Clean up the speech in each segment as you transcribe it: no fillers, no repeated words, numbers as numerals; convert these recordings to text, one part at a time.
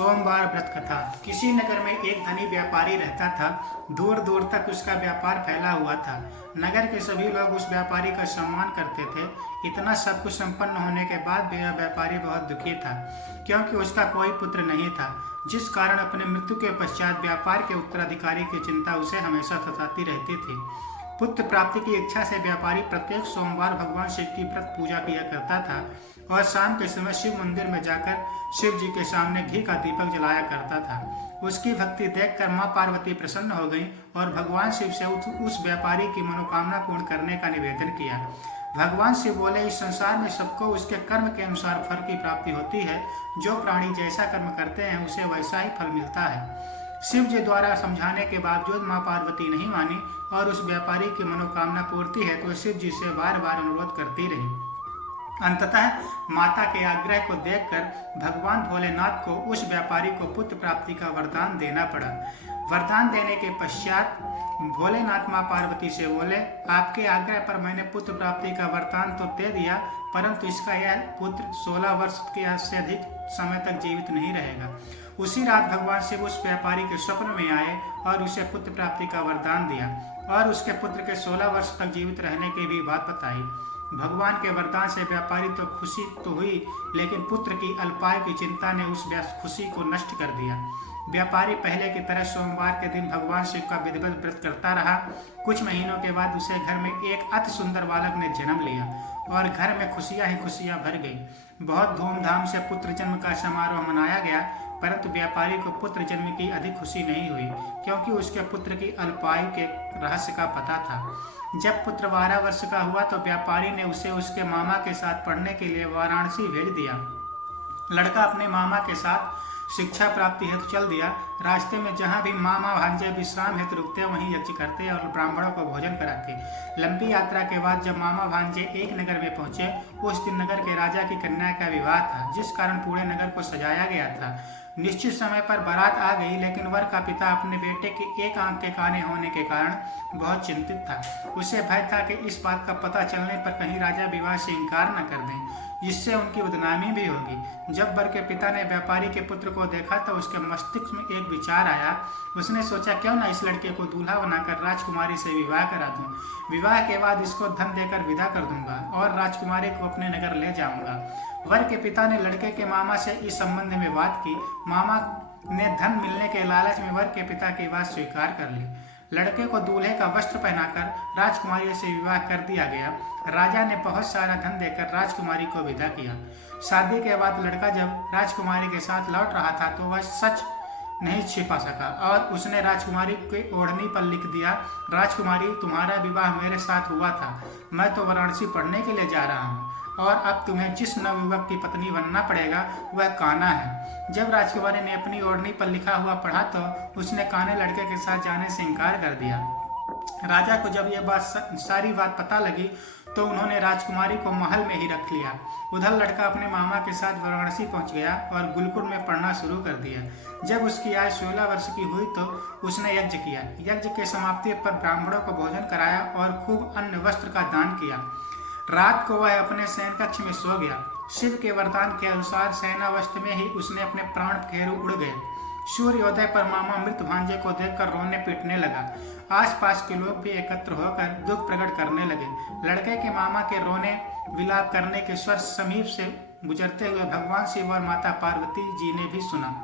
सोमवार व्रत कथा। किसी नगर में एक धनी व्यापारी रहता था। दूर दूर तक उसका व्यापार फैला हुआ था। नगर के सभी लोग उस व्यापारी का सम्मान करते थे। इतना सब कुछ संपन्न होने के बाद भी यह व्यापारी बहुत दुखी था, क्योंकि उसका कोई पुत्र नहीं था, जिस कारण अपने मृत्यु के पश्चात व्यापार के उत्तराधिकारी की चिंता उसे हमेशा सताती रहती थी। पुत्र प्राप्ति की इच्छा से व्यापारी प्रत्येक सोमवार भगवान शिव की व्रत पूजा किया करता था और शाम के समय शिव मंदिर में जाकर शिव जी के सामने घी का दीपक जलाया करता था। उसकी भक्ति देखकर मां पार्वती प्रसन्न हो गईं और भगवान शिव से उस व्यापारी की मनोकामना पूर्ण करने का निवेदन किया। भगवान शिव बोले, इस संसार में सबको उसके कर्म के अनुसार फल की प्राप्ति होती है। जो प्राणी जैसा कर्म करते हैं उसे वैसा ही फल मिलता है। शिव जी द्वारा समझाने के बावजूद मां पार्वती नहीं मानी और उस व्यापारी की मनोकामना पूर्ति है तो शिव जी से बार बार अनुरोध करती रही। अंततः माता के आग्रह को देखकर भगवान भोलेनाथ को उस व्यापारी को पुत्र प्राप्ति का वरदान देना पड़ा। वरदान देने के पश्चात भोलेनाथ मां पार्वती से बोले, आपके आग्रह पर मैंने पुत्र प्राप्ति का वरदान तो दे दिया, परंतु इसका यह पुत्र 16 वर्ष के से अधिक समय तक जीवित नहीं रहेगा। उसी रात भगवान शिव उस व्यापारी के स्वप्न में आए और उसे पुत्र प्राप्ति का वरदान दिया और उसके पुत्र के 16 वर्ष तक जीवित रहने की भी बात बताई। भगवान के वरदान से व्यापारी तो खुशी तो हुई, लेकिन पुत्र की अल्पायु की चिंता ने उस खुशी को नष्ट कर दिया। व्यापारी पहले की तरह सोमवार के दिन भगवान शिव का विधिवत व्रत करता रहा। कुछ महीनों के बाद उसे घर में एक अति सुंदर बालक ने जन्म लिया और घर में खुशियां ही खुशियां भर गई। बहुत धूमधाम से पुत्र जन्म का समारोह मनाया गया, परंतु व्यापारी को पुत्र जन्म की अधिक खुशी नहीं हुई, क्योंकि उसके पुत्र की अल्पायु के रहस्य का पता था। जब पुत्र 12 वर्ष का हुआ तो व्यापारी ने उसे उसके मामा के साथ पढ़ने के लिए वाराणसी भेज दिया। लड़का अपने मामा के साथ शिक्षा प्राप्ति हेतु चल दिया। रास्ते में जहाँ भी मामा भांजे विश्राम हेतु रुकते वहीं यज्ञ करते और ब्राह्मणों को भोजन कराते। लंबी यात्रा के बाद जब मामा भांजे एक नगर में पहुंचे, उस दिन नगर के राजा की कन्या का विवाह था, जिस कारण पूरे नगर को सजाया गया था। निश्चित समय पर बारात आ गई, लेकिन वर का पिता अपने बेटे के एक आंख के काने होने के कारण बहुत चिंतित था। उसे भय था कि इस बात का पता चलने पर कहीं राजा विवाह से इनकार न कर दें, जिससे उनकी बदनामी भी होगी। जब वर के पिता ने व्यापारी के पुत्र को देखा तो उसके मस्तिष्क में एक विचार आया। उसने सोचा, क्यों न इस लड़के को दूल्हा बनाकर राजकुमारी से विवाह करा दूं। विवाह के बाद इसको धन देकर विदा कर दूंगा और राजकुमारी को अपने नगर ले जाऊंगा। वर के पिता ने लड़के के मामा से इस संबंध में बात की। मामा ने धन मिलने के लालच में वर के पिता की बात स्वीकार कर ली। लड़के को दूल्हे का वस्त्र पहनाकर राजकुमारी से विवाह कर दिया गया। राजा ने बहुत सारा धन देकर राजकुमारी को विदा किया। शादी के बाद लड़का जब राजकुमारी के साथ लौट रहा था तो वह सच नहीं छिपा सका और उसने राजकुमारी के ओढ़नी पर लिख दिया, राजकुमारी, तुम्हारा विवाह मेरे साथ हुआ था। मैं तो वाराणसी पढ़ने के लिए जा रहा हूँ और अब तुम्हें जिस नवयुवक की पत्नी बनना पड़ेगा वह कान्हा है। जब राजकुमारी ने अपनी ओढ़नी पर लिखा हुआ पढ़ा तो उसने कान्हे लड़के के साथ जाने से इनकार कर दिया। राजा को जब यह सारी बात पता लगी तो उन्होंने राजकुमारी को महल में ही रख लिया। उधर लड़का अपने मामा के साथ वाराणसी पहुंच गया और गुरुकुल में पढ़ना शुरू कर दिया। जब उसकी आयु 16 वर्ष की हुई तो उसने यज्ञ किया। यज्ञ के समाप्ति पर ब्राह्मणों को भोजन कराया और खूब अन्न वस्त्र का दान किया। रात को वह अपने शयन कक्ष में सो गया। शिव के वरदान के अनुसार शयनावस्था में ही उसने अपने प्राण फेरू उड़ गए। सूर्योदय पर मामा मृत भांजे को देखकर रोने पीटने लगा। आसपास के लोग भी एकत्र होकर दुख प्रकट करने लगे। लड़के के मामा के रोने विलाप करने के स्वर समीप से गुजरते हुए भगवान शिव और माता पार्वती जी ने भी सुना।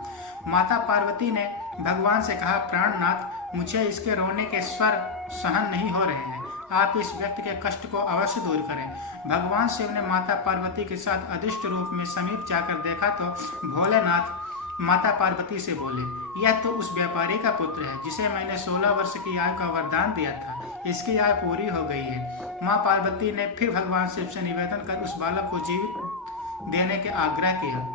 माता पार्वती ने भगवान से कहा, प्राणनाथ, मुझे इसके रोने के स्वर सहन नहीं हो रहे हैं, आप इस व्यक्ति के कष्ट को अवश्य दूर करें। भगवान शिव ने माता पार्वती के साथ अदृष्ट रूप में समीप जाकर देखा तो भोलेनाथ माता पार्वती से बोले, यह तो उस व्यापारी का पुत्र है जिसे मैंने 16 वर्ष की आयु का वरदान दिया था। इसकी आयु पूरी हो गई है। माँ पार्वती ने फिर भगवान शिव से निवेदन कर उस बालक को जीवित देने के आग्रह किया।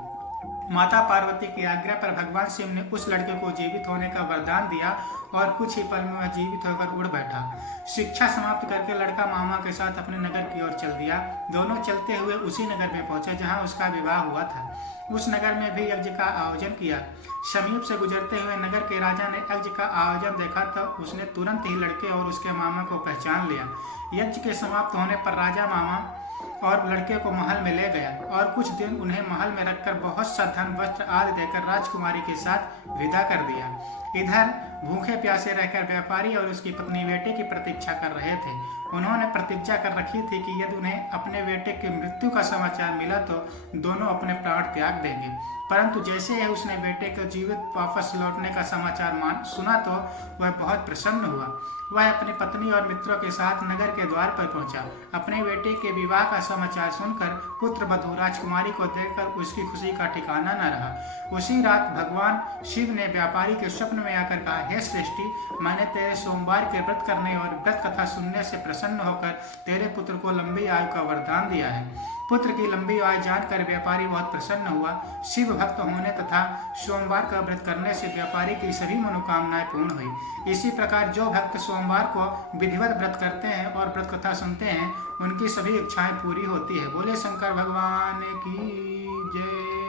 माता पार्वती के आग्रह पर भगवान शिव ने उस लड़के को जीवित होने का वरदान दिया और कुछ ही पल में वह जीवित होकर उड़ बैठा। शिक्षा समाप्त करके लड़का मामा के साथ अपने नगर की ओर चल दिया। दोनों चलते हुए उसी नगर में पहुंचे जहां उसका विवाह हुआ था। उस नगर में भी यज्ञ का आयोजन किया। समीप से गुजरते हुए नगर के राजा ने यज्ञ का आयोजन देखा तो उसने तुरंत ही लड़के और उसके मामा को पहचान लिया। यज्ञ के समाप्त होने पर राजा मामा और लड़के को महल में ले गया और कुछ दिन उन्हें महल में रखकर बहुत सा धन वस्त्र आदि देकर राजकुमारी के साथ विदा कर दिया। इधर भूखे प्यासे रहकर व्यापारी और उसकी पत्नी बेटे की प्रतीक्षा कर रहे थे। उन्होंने प्रतिज्ञा कर रखी थी कि यदि उन्हें अपने बेटे की मृत्यु का समाचार मिला तो दोनों अपने प्राण त्याग देंगे। परंतु जैसे ही उसने बेटे को जीवित वापस लौटने का समाचार सुना तो वह बहुत प्रसन्न हुआ। वह अपनी पत्नी और मित्रों के साथ नगर के द्वार पर पहुंचा। अपने बेटे के विवाह का समाचार सुनकर पुत्र वधू राजकुमारी को देखकर उसकी खुशी का ठिकाना न रहा। उसी रात भगवान शिव ने व्यापारी के स्वप्न में आकर कहा, हे सृष्टि, मैंने तेरे सोमवार के व्रत करने और व्रत कथा सुनने से प्रसन्न होकर तेरे पुत्र को लंबी आयु का वरदान दिया है। पुत्र की लंबी आयु जानकर व्यापारी बहुत प्रसन्न हुआ। शिव भक्त होने तथा सोमवार का व्रत करने से व्यापारी की सभी मनोकामनाएं पूर्ण हुई। इसी प्रकार जो भक्त सोमवार को विधिवत व्रत करते हैं और व्रत कथा सुनते हैं, उनकी सभी इच्छाएं पूरी होती है। बोले शंकर भगवान की जय।